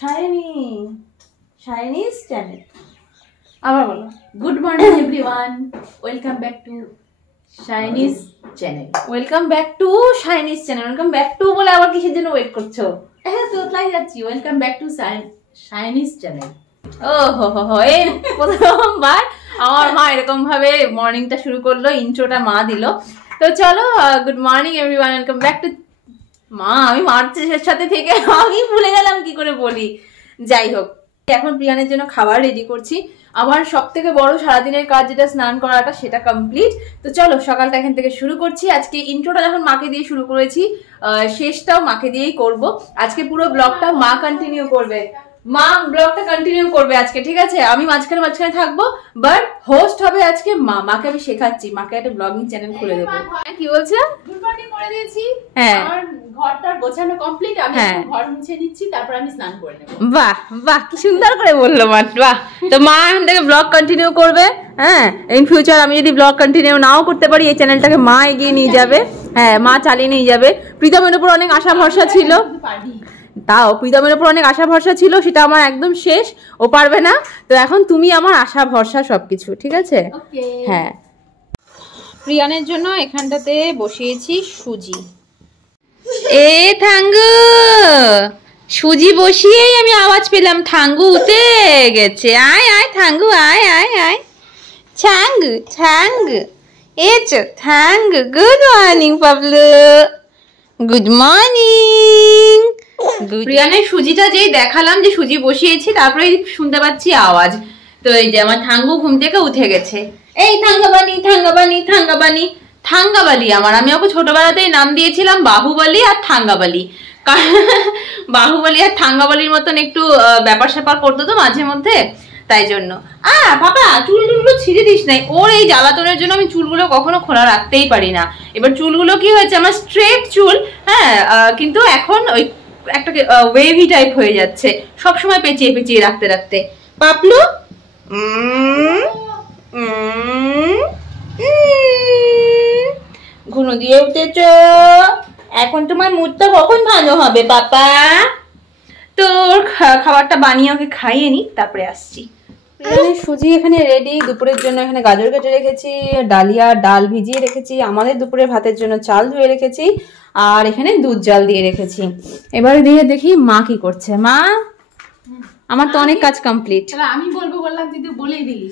শাইনিজ channel. আবার বলো। Good morning everyone, welcome back to শাইনিজ চ্যানেল। ওয়েলকাম ব্যাক টু শাইনিজ চ্যানেল। ওয়েলকাম ব্যাক টু বলে আবার কিসের জন্য ওয়েট করছো? হ্যাঁ তো তাই যাচ্ছি। ওয়েলকাম ব্যাক টু শাইনিজ চ্যানেল। ও হো এই প্রথমবার আমার মা এরকম ভাবে মর্নিংটা শুরু করলো, ইন্ট্রোটা মা দিল। তো চলো, good morning everyone, welcome back two. মা আমি মার্চের সাথে থেকে আমি ভুলে গেলাম কি করে বলি। যাই হোক, এখন প্রিয়ানের জন্য খাবার রেডি করছি। আমার সব থেকে বড় সারাদিনের কাজ যেটা স্নান করাটা, সেটা কমপ্লিট। তো চলো সকালটা এখান থেকে শুরু করছি। আজকে ইন্ট্রোটা যখন মাকে দিয়ে শুরু করেছি, শেষটাও মাকে দিয়েই করব। আজকে পুরো ব্লগটা মা কন্টিনিউ করবে। মা ব্লগটা কন্টিনিউ করবে আজকে, ঠিক আছে? আমি মাঝখানে মাঝখানে থাকবো, বাট হোস্ট হবে আজকে মা। মাকে আমি শেখাচ্ছি, মাকে একটা ব্লগিং চ্যানেল খুলে দেবো। কি বলছো? গুড মর্নিং করে দিয়েছি। হ্যাঁ, আমার ঘরটা গোছানো কমপ্লিট। আমি ঘর মুছে নিচ্ছি, তারপর আমি স্নান করে নেব। বাহ বাহ, কি সুন্দর করে বললো মা। বাহ। তো মা এখান থেকে ব্লগ কন্টিনিউ করবে। হ্যাঁ, ইন ফিউচার আমি যদি ব্লগ কন্টিনিউ নাও করতে পারি, এই চ্যানেলটাকে মা এগিয়ে নিয়ে যাবে। হ্যাঁ, মা চালিয়ে নিয়ে যাবে। প্রীতমের উপর অনেক আশা ভরসা ছিল, তাও প্রীতমের উপর অনেক আশা ভরসা ছিল, সেটা আমার একদম শেষ। ও পারবে না। তো এখন তুমি আমার আশা ভরসা সবকিছু, ঠিক আছে? হ্যাঁ, প্রিয়ানের জন্য এখানটাতে বসিয়েছি সুজি। এ থাঙ্গু, সুজি বসিয়েই আমি আওয়াজ পেলাম থাঙ্গু উঠে গেছে। আয় আয় থাঙ্গু, আয় আয় আয়। থাঙ্গু থাঙ্গু, এচ thank you. Good morning Pablu, good morning. প্রিয়ানের সুজিটা যেই দেখালাম যে সুজি বসিয়েছি, তারপরে শুনতে পাচ্ছি আওয়াজ। তো এই যে আমার থাঙ্গু ঘুম থেকে উঠে গেছে। এই থাঙ্গাবানি থাঙ্গাবানি থাঙ্গাবানি থাঙ্গাবালি আমার। আমি ওকে ছোটবেলাতেই নাম দিয়েছিলাম বাহুবলী আর থাঙ্গাবালি। বাহুবলী আর থাঙ্গাবালির মতন একটু ব্যাপার স্যাপার করতো তো মাঝে মধ্যে, তাই জন্য। বাবা চুলগুলো ছিঁড়ে দিস নাই। ওর এই জ্বালাতনের জন্য আমি চুলগুলো কখনো খোলা রাখতেই পারি না। এবার চুলগুলো কি হয়েছে, আমার স্ট্রেট চুল, হ্যাঁ, কিন্তু এখন ওই একটা ওয়েভি টাইপ হয়ে যাচ্ছে, সবসময় পেঁচিয়ে পেঁচিয়ে রাখতে রাখতে। পাপলু ঘুনো দিয়ে উঠেছ, এখন তোমার মুডটা কখন ভালো হবে পাপা? তো খাবারটা বানিয়ে ওকে খাইয়ে নি, তারপরে আসছি। সুজি এখানে রেডি। দুপুরের জন্য এখানে গাজর কেটে রেখেছি, ডালিয়া ডাল ভিজিয়ে রেখেছি, আমাদের দুপুরের ভাতের জন্য চাল ধুয়ে রেখেছি, আর এখানে দুধ জাল দিয়ে রেখেছি। এবারে দিয়ে দেখি মা কি করছে। মা, আমার তো অনেক কাজ কমপ্লিট। আমি বলবো বললাম, তুই তো বলেই দিলি।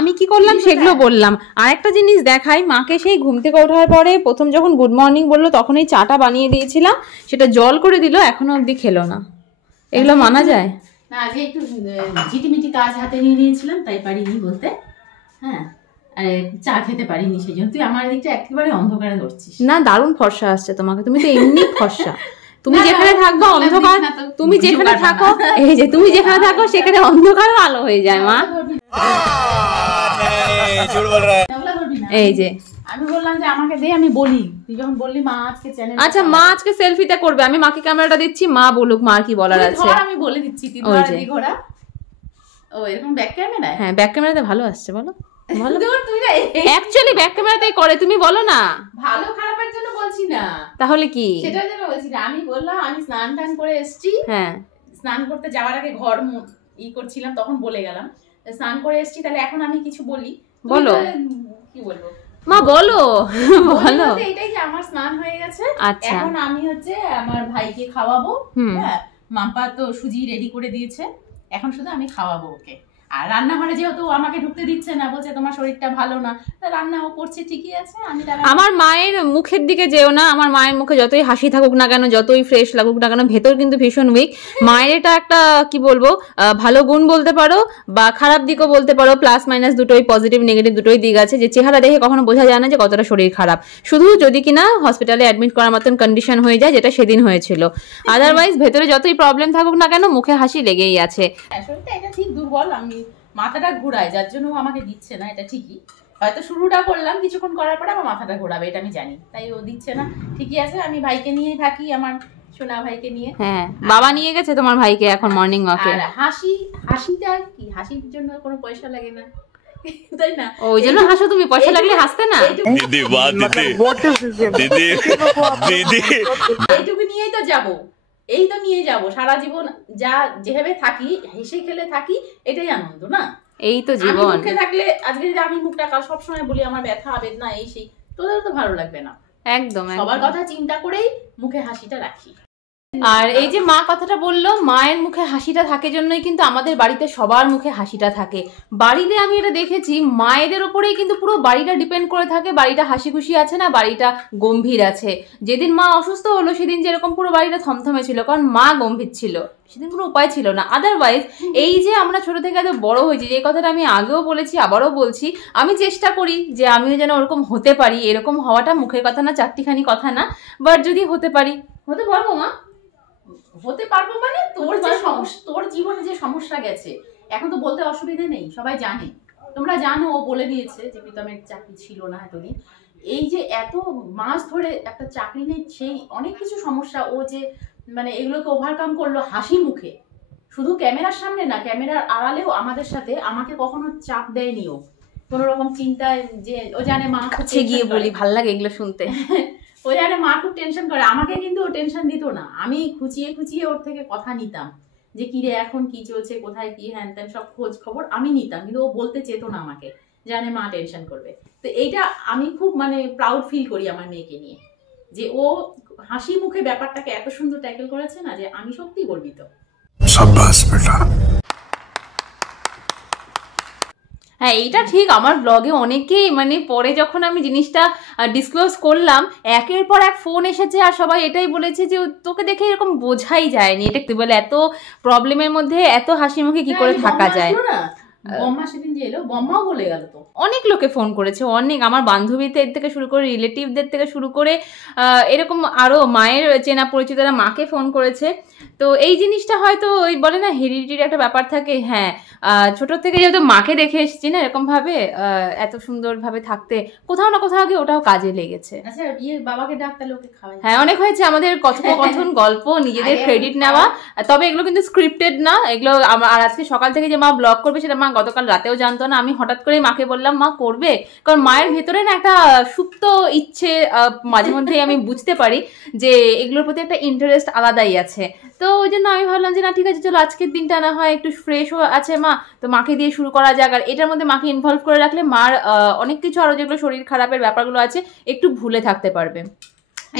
আমি কি করলাম সেগুলো বললাম। আর একটা জিনিস দেখাই, মাকে সেই ঘুম থেকে ওঠার পরে প্রথম যখন গুড মর্নিং বললো, তখন এই চাটা বানিয়ে দিয়েছিলাম, সেটা জল করে দিল, এখনো অবধি খেলো না। এগুলো মানা যায় না? আজকে একটু ঝিটিমিটি কাজ হাতে নিয়ে নিয়েছিলাম, তাই পারিনি বলতে। হ্যাঁ, চা খেতে পারিনি, সেই জন্য তুই আমার দিকটা একেবারে অন্ধকারে ধরছিস। না, দারুণ ফর্সা আসছে তোমাকে, তুমি তো এমনি ফর্সা। তুমি যেখানে থাকবো অন্ধকার, তুমি যেখানে থাকো, এই যে তুমি যেখানে থাকো সেখানে অন্ধকার আলো হয়ে যায়। মা এই যে আমি বললাম যে আমাকে দে, আমি বলি। তুই যখন বললি মা আজকে চ্যানেল, আচ্ছা মা আজকে সেলফিটা করবে, আমি মাকে ক্যামেরাটা দিচ্ছি, মা বলুক মার কি বলার আছে। আমি বলে দিচ্ছি। ওই যে ও এরকম ব্যাক ক্যামেরা, হ্যাঁ ব্যাক ক্যামেরাতে ভালো আসছে। বলো ভালো, তুই না অ্যাকচুয়ালি ব্যাক ক্যামেরাতেই করে, তুমি বলো না। ভালো খারাপের জন্য বলছি না, তাহলে কি সেটার জন্য বলছি না। আমি বললাম আমি স্নান টান করে এসেছি। হ্যাঁ, স্নান করতে যাওয়ার আগে ঘর করছিলাম, তখন বলে গেলাম স্নান করে এসেছি। তাহলে এখন আমি কিছু বলি, বলো। কি বলবো মা, বলো বলো। এটাই যে আমার স্নান হয়ে গেছে, এখন আমি হচ্ছে আমার ভাইকে খাওয়াবো। হ্যাঁ, মাম্পা তো সুজি রেডি করে দিয়েছে, এখন শুধু আমি খাওয়াবো ওকে। আর রান্নাঘরে যেহেতু আমাকে ঢুকতে দিচ্ছে না, বলছে তোমার শরীরটা ভালো না, রান্না ও করছে ঠিকই আছে। আমি আমার মায়ের মুখের দিকে যেও না। আমার মায়ের মুখে যতই হাসি থাকুক না কেন, যতই ফ্রেশ লাগুক না কেন, ভেতর কিন্তু ভীষণ উইক। মায়ের এটা একটা কি বলবো, ভালো গুণ বলতে পারো বা খারাপ দিকও বলতে পারো। প্লাস মাইনাস দুটোই, পজিটিভ নেগেটিভ দুটোই দিক আছে। যে চেহারা দেখে কখনো বোঝা যায় না যে কতটা শরীর খারাপ, শুধু যদি কিনা হসপিটালে অ্যাডমিট করার মতন কন্ডিশন হয়ে যায়, যেটা সেদিন হয়েছিল। আদারওয়াইজ ভেতরে যতই প্রবলেম থাকুক না কেন, মুখে হাসি লেগেই আছে। শরীরটা এটা ঠিক দুর্বল, আমি মাথাটা ঘোরায়, যার জন্য আমাকে দিচ্ছে না। এটা ঠিকই, হয়তো শুরুটা করলাম, কিছুক্ষণ করার পরে আমার মাথাটা ঘোরাবে, এটা আমি জানি, তাই ও দিচ্ছে না। ঠিকই আছে, আমি ভাইকে নিয়ে থাকি, আমার সোনা ভাইকে নিয়ে। হ্যাঁ, বাবা নিয়ে গেছে তোমার ভাইকে এখন মর্নিং ওয়াকে। আর হাসিটা কি, হাসির জন্য কোনো পয়সা লাগে না, তাই না? ওই জন্য হাসো তুমি, পয়সা লাগলে হাসতে না। দিদি বাহ, দিদি দিদি দিদি এইটুকু নিয়েই তো যাবো। এই তো নিয়ে যাব সারা জীবন, যা যেভাবে থাকি হেসে খেলে থাকি, এটাই আনন্দ না? এই তো জীবন। মুখে থাকলে আজকে যদি আমি মুখটা সবসময় বলি আমার ব্যথা বেদনা এই সেই, তোদের তো ভালো লাগবে না। একদম সবার কথা চিন্তা করেই মুখে হাসিটা রাখি। আর এই যে মা কথাটা বললো, মায়ের মুখে হাসিটা থাকে জন্যই কিন্তু আমাদের বাড়িতে সবার মুখে হাসিটা থাকে। বাড়িতে আমি এটা দেখেছি, মায়েদের ওপরেই কিন্তু পুরো বাড়িটা ডিপেন্ড করে থাকে, বাড়িটা হাসি খুশি আছে না, বাড়িটা গম্ভীর আছে। যেদিন মা অসুস্থ হলো সেদিন যেরকম পুরো বাড়িটা থমথমে ছিল, কারণ মা গম্ভীর ছিল, সেদিন কোনো উপায় ছিল না। আদারওয়াইজ এই যে আমরা ছোট থেকে এত বড় হয়েছি, যে কথাটা আমি আগেও বলেছি আবারও বলছি, আমি চেষ্টা করি যে আমিও যেন ওরকম হতে পারি। এরকম হওয়াটা মুখের কথা না, চারটিখানি কথা না, বাট যদি হতে পারি, হতে পারবো মা, হতে পারবো মানে তোর যে সমস্যা, তোর জীবনে যে সমস্যা গেছে এখন তো বলতে অসুবিধা নেই, সবাই জানে, তোমরা জানো, ও বলে দিয়েছে যে প্রীতমের চাকরি ছিল না এতদিন। এই যে এত মাস ধরে একটা চাকরি নেই, সেই অনেক কিছু সমস্যা ও যে মানে এগুলোকে ওভারকাম করলো হাসি মুখে, শুধু ক্যামেরার সামনে না, ক্যামেরার আড়ালেও আমাদের সাথে, আমাকে কখনো চাপ দেয়নি ও কোনো রকম চিন্তায়, যে ও জানে মা কাছে গিয়ে বলি, ভাল লাগে এগুলো শুনতে, ও জানে মা খুব টেনশন করে, আমাকে কিন্তু ও টেনশন দিত না। আমি খুঁচিয়ে খুঁচিয়ে ওর থেকে কথা নিতাম যে কি রে এখন কি চলছে, কোথায় কি হ্যান ত্যান সব খোঁজ খবর আমি নিতাম, কিন্তু ও বলতে চেত না আমাকে, জানে মা টেনশন করবে। তো এইটা আমি খুব মানে প্রাউড ফিল করি আমার মেয়েকে নিয়ে, যে ও হাসি মুখে ব্যাপারটাকে এত সুন্দর ট্যাকেল করেছে না, যে আমি সত্যি গর্বিত। শাবাশ বেটা। হ্যাঁ এইটা ঠিক, আমার ব্লগে অনেকেই মানে পরে যখন আমি জিনিসটা ডিসক্লোজ করলাম, একের পর এক ফোন এসেছে আর সবাই এটাই বলেছে যে তোকে দেখে এরকম বোঝাই যায়নি, এটা কি বলে এত প্রবলেমের মধ্যে এত হাসি মুখে কি করে থাকা যায়। বম্মা সেদিন যে এলো, বম্মাও বলে গেল, তো অনেক লোকে ফোন করেছে, অনেক আমার বান্ধবীদের থেকে শুরু করে রিলেটিভদের থেকে শুরু করে এরকম আরো মায়ের চেনা পরিচিতরা মাকে ফোন করেছে। তো এই জিনিসটা হয়তো ওই বলে না হেরিডিটির একটা ব্যাপার থাকে। হ্যাঁ ছোট থেকে যেহেতু মাকে দেখে এসেছি না এরকম ভাবে এত সুন্দর ভাবে থাকতে, কোথাও না কোথাও গিয়ে ওটাও কাজে লেগেছে। আচ্ছা বাবাকে ডাক, তাহলে ওকে খাওয়াই। হ্যাঁ অনেক হয়েছে আমাদের কথোপকথন, গল্প, নিজেদের ক্রেডিট নেওয়া, তবে এগুলো কিন্তু স্ক্রিপ্টেড না এগুলো। আর আজকে সকাল থেকে যে মা ব্লগ করবে সেটা মা গতকাল রাতেও জানতো না, আমি হঠাৎ করেই মাকে বললাম মা করবে, কারণ মায়ের ভেতরে না একটা সুপ্ত ইচ্ছে মাঝে মধ্যেই আমি বুঝতে পারি যে এগুলোর প্রতি একটা ইন্টারেস্ট আলাদাই আছে। তো ওই জন্য আমি ভাবলাম যে না ঠিক আছে চলো আজকের দিনটা না হয় একটু ফ্রেশও আছে মা, তো মাকে দিয়ে শুরু করা যাক। আর এটার মধ্যে মাকে ইনভলভ করে রাখলে মার অনেক কিছু আরো যেগুলো শরীর খারাপের ব্যাপারগুলো আছে একটু ভুলে থাকতে পারবে,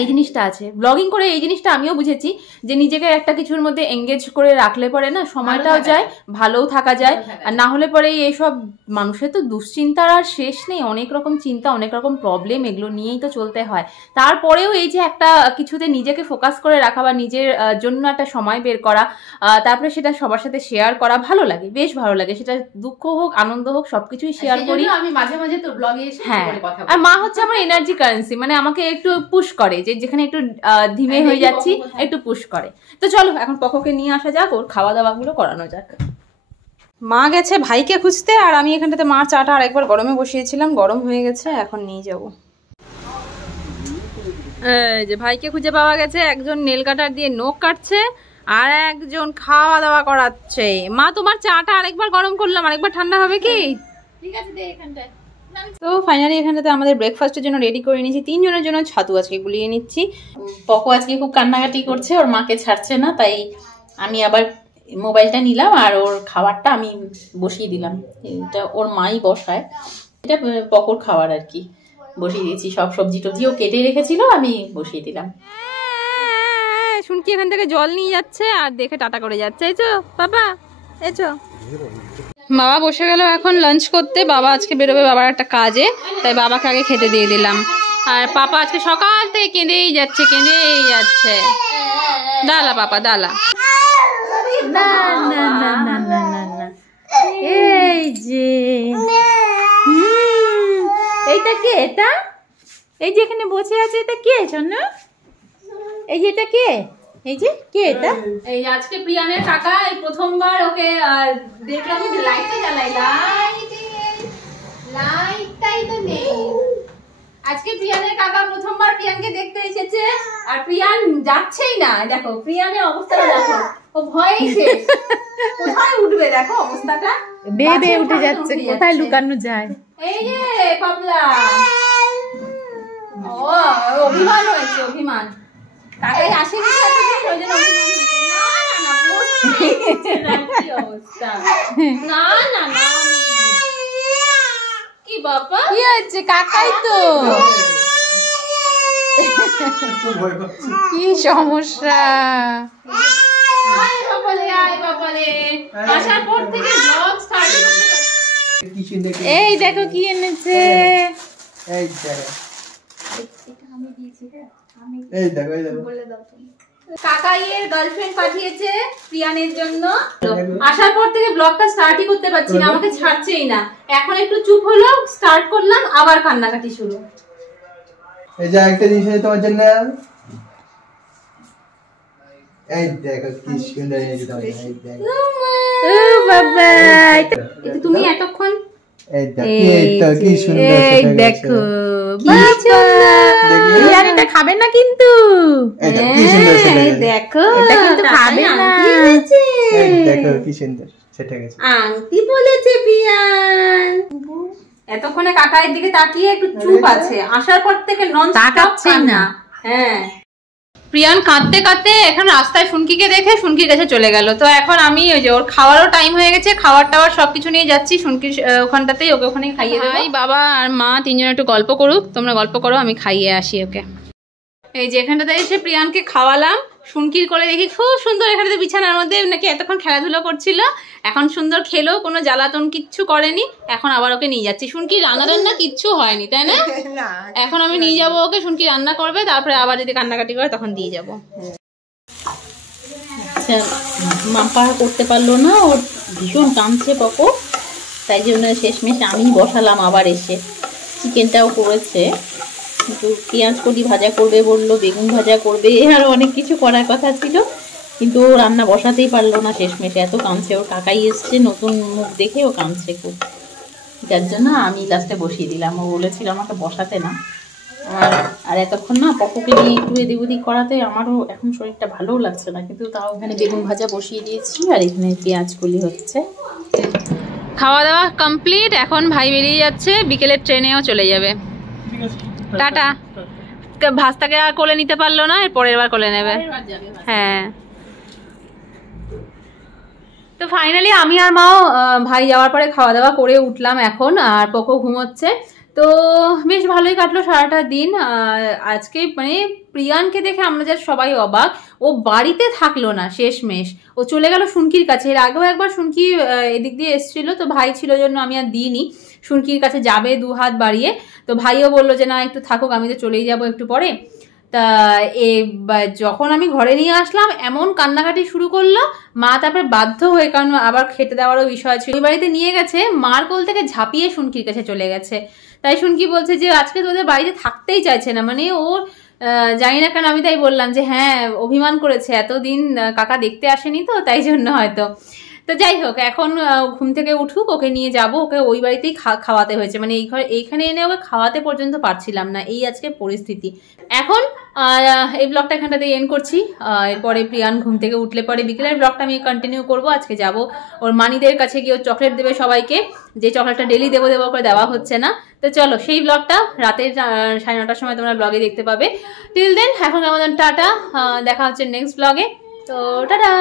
এই জিনিসটা আছে। ব্লগিং করে এই জিনিসটা আমিও বুঝেছি যে নিজেকে একটা কিছুর মধ্যে এঙ্গেজ করে রাখলে পরে না সময়টাও যায়, ভালোও থাকা যায়। আর না হলে পরে এইসব মানুষের তো দুশ্চিন্তার আর শেষ নেই, অনেক রকম চিন্তা, অনেক রকম প্রবলেম, এগুলো নিয়েই তো চলতে হয়। তারপরেও এই যে একটা কিছুতে নিজেকে ফোকাস করে রাখা বা নিজের জন্য একটা সময় বের করা, তারপরে সেটা সবার সাথে শেয়ার করা ভালো লাগে, বেশ ভালো লাগে। সেটা দুঃখ হোক আনন্দ হোক সবকিছুই শেয়ার করি আমি মাঝে মাঝে তোর ব্লগে এসে। হ্যাঁ আর মা হচ্ছে আমার এনার্জি কারেন্সি, মানে আমাকে একটু পুশ করে, যে যেখানে একটু ধিমে হয়ে যাচ্ছি একটু পুশ করে। তো চলো এখন পকোকে নিয়ে আসা যাক, ওর খাওয়া দাওয়া গুলো করানো যাক। মা গেছে ভাইকে খুঁজতে, আর আমি এখানটাতে মা চাটা আরেকবার গরমে বসিয়েছিলাম, গরম হয়ে গেছে, এখন নিয়ে যাব। যে ভাইকে খুঁজে পাওয়া গেছে, একজন নেল কাটার দিয়ে নখ কাটছে আর একজন খাওয়া দাওয়া করাচ্ছে। মা তোমার চাটা আরেকবার গরম করলাম, আরেকবার ঠান্ডা হবে কি? ঠিক আছে দে এখানটায়। তো ফাইনালি এখানটাতে আমাদের ব্রেকফাস্টের জন্য রেডি করে নিয়েছি, 3 জনের জন্য ছাতু আজকে গুলিয়ে নিচ্ছি। পকো আজকে খুব কান্নাকাটি করছে, ওর মাকে ছাড়ছে না, তাই আমি আবার মোবাইলটা নিলাম আর ওর খাবারটা আমি বসিয়ে দিলাম। এটা ওর মাই বসায়, এটা পকোর খাবার আর কি, বসিয়ে দিয়েছি। সব সবজি টবজিও কেটে রেখেছিল, আমি বসিয়ে দিলাম। শুনকি এখান থেকে জল নিয়ে যাচ্ছে আর দেখে টাটা করে যাচ্ছে। এইচো বাবা, এইচো। বাবা বসে গেল এখন লাঞ্চ করতে, বাবা আজকে বেরোবে বাবার একটা কাজে, তাই বাবাকে আগে খেতে দিয়ে দিলাম। আর পাপা আজকে সকাল থেকে কেঁদেই যাচ্ছে, কেঁদেই যাচ্ছে। দালা পাপা দালা, না না না না না না না, এই যে এইটা কে? এটা এই যে এখানে বসে আছে, এটা কে সোনা? এই যে এটা কে? এই যে কে এটা? এই আজকে প্রিয়ানের কাকা এই প্রথমবার ওকে দেখলাম, লাইটটা জ্বালাই, লাইটটাই তো নেই। আজকে প্রিয়ানের কাকা প্রথমবার প্রিয়ানকে দেখতে এসেছে, আর প্রিয়ান যাচ্ছেই না। দেখো প্রিয়ানের অবস্থাটা দেখো, ও ভয়ে শেষ, কোথায় উঠবে দেখো অবস্থাটা, বেবে উঠে যাচ্ছে, কোথায় লুকানো যায়। এই যে পাবলা, ও অভিমান হয়েছে, অভিমান। কাকাই আসেনি তো এতদিন, ওই জন্য অভিমান হয়েছে। না কি অবস্থা, না না না কি বাবা কি হচ্ছে, কাকাই তো কি সমস্যা। আসার পর থেকে ব্লগ স্টার্ট করতে, এই দেখো কি এনেছে, এই দেখো, এটা আমি দিয়েছি, এই দেখো, এই দেখো, বলে দাও তুমি। কাকাইয়ের গার্লফ্রেন্ড পাঠিয়েছে প্রিয়ানের জন্য। আসার পর থেকে ব্লগটা স্টার্টই করতে পারছি না, আমাকে ছাড়ছেই না। এখন একটু চুপ হলো, স্টার্ট করলাম, আবার কান্নাকাটি শুরু। এই যে একটা জিনিস আছে তোমার জন্য, এই দেখো কি সুন্দর এনেছি তোমার জন্য, এই দেখো। ও বাবা, এটা তুমি এতক্ষণ, এই দেখো কি সুন্দর, এই দেখো বাবা, প্রিয়ান এটা খাবে না কিন্তু, এই দেখো এটা কিন্তু খাবে না, এই দেখো কি সুন্দর সেটা গেছে, আংটি বলেছে প্রিয়ান। এতক্ষণে কাকাইয়ের দিকে তাকিয়ে একটু চুপ আছে, আসার পর থেকে নন তাকাচ্ছে না। হ্যাঁ, প্রিয়ান কাঁদতে কাঁদতে এখন রাস্তায় ফুনকিকে দেখে ফুনকির কাছে চলে গেল। তো এখন আমি ওই যে ওর খাওয়ারও টাইম হয়ে গেছে, খাবার টাওয়ার সবকিছু নিয়ে যাচ্ছি ফুনকির ওখানটাতেই, ওকে ওখানেই খাইয়ে দেবো। ভাই বাবা আর মা তিনজন একটু গল্প করুক, তোমরা গল্প করো, আমি খাইয়ে আসি ওকে। এই যে এখানটাতে এসে প্রিয়ানকে খাওয়ালাম, ফুনকির কোলে দেখি খুব সুন্দর, এখানে বিছানার মধ্যে নাকি এতক্ষণ খেলাধুলো করছিল, এখন সুন্দর খেলো, কোনো জ্বালাতন কিচ্ছু করেনি। এখন আবার ওকে নিয়ে যাচ্ছি, ফুনকি রান্না টান্না কিচ্ছু হয়নি তাই না? এখন আমি নিয়ে যাবো ওকে, ফুনকি রান্না করবে, তারপরে আবার যদি কান্নাকাটি করে তখন দিয়ে যাবো। আচ্ছা, মাম্পা করতে পারলো না, ওর ভীষণ কামছে পকো, তাই জন্য শেষমেশ আমি বসালাম আবার এসে। চিকেনটাও করেছে, কিন্তু পেঁয়াজ কলি ভাজা করবে বললো, বেগুন ভাজা করবে, আরও অনেক কিছু করার কথা ছিল, কিন্তু ও রান্না বসাতেই পারলো না শেষমেশে, এত কাঁদছে। ওর কাকাই এসছে, নতুন মুখ দেখে ও কাঁদছে খুব, যার জন্য আমি লাস্টে বসিয়ে দিলাম। ও বলেছিল আমাকে বসাতে না, আর এতক্ষণ না পকুকে নিয়ে একটু এদিক ওদিক করাতে আমারও এখন শরীরটা ভালোও লাগছে না, কিন্তু তাও এখানে বেগুন ভাজা বসিয়ে দিয়েছি, আর এখানে পেঁয়াজ কলি হচ্ছে। খাওয়া দাওয়া কমপ্লিট, এখন ভাই বেরিয়ে যাচ্ছে, বিকেলের ট্রেনেও চলে যাবে। টাটা। ভাস্তাকে আর কোলে নিতে পারলো না, এর পরের বার কোলে নেবে। হ্যাঁ, তো ফাইনালি আমি আর মাও ভাই যাওয়ার পরে খাওয়া দাওয়া করে উঠলাম এখন, আর পোকো ঘুমোচ্ছে। তো বেশ ভালোই কাটলো সারাটা দিন। আজকে মানে প্রিয়ানকে দেখে আমরা যা সবাই অবাক, ও বাড়িতে থাকলো না শেষমেশ, ও চলে গেল শুনকির কাছে। এর আগেও একবার শুনকি এদিক দিয়ে এসেছিল, তো ভাই ছিল জন্য আমি আর দিইনি, শুনকির কাছে যাবে দু হাত বাড়িয়ে, তো ভাইও বললো যে না একটু থাকুক, আমি তো চলেই যাবো একটু পরে। তা যখন আমি ঘরে নিয়ে আসলাম এমন কান্নাকাটি শুরু করলো, মা তারপরে বাধ্য হয়ে, কারণ আবার খেতে দেওয়ারও বিষয় ছিল, ওই বাড়িতে নিয়ে গেছে, মার কোল থেকে ঝাঁপিয়ে শুনকির কাছে চলে গেছে। তাই শুনকি বলছে যে আজকে তোদের বাড়িতে থাকতেই চাইছে না, মানে ওর জানি না কেন। আমি তাই বললাম যে হ্যাঁ অভিমান করেছে, এতদিন কাকা দেখতে আসেনি তো তাই জন্য হয়তো। তো যাই হোক, এখন ঘুম থেকে উঠুক, ওকে নিয়ে যাব, ওকে ওই বাড়িতেই খাওয়াতে হয়েছে, মানে এইখানে এনে ওকে খাওয়াতে পর্যন্ত পারছিলাম না, এই আজকে পরিস্থিতি। এখন এই ব্লগটা এখানটাতে এন্ড করছি, এরপরে প্রিয়ান ঘুম থেকে উঠলে পরে বিকেলের ব্লগটা আমি কন্টিনিউ করবো। আজকে যাব ওর মানিদের কাছে গিয়ে চকলেট দেবে সবাইকে, যে চকলেটটা ডেলি দেবো দেবো করে দেওয়া হচ্ছে না। তো চলো সেই ব্লগটা রাতের 9:30টার সময় তোমরা ব্লগে দেখতে পাবে। টিল দেন এখন আমাদের টাটা, দেখা হচ্ছে নেক্সট ব্লগে। তো টাটা।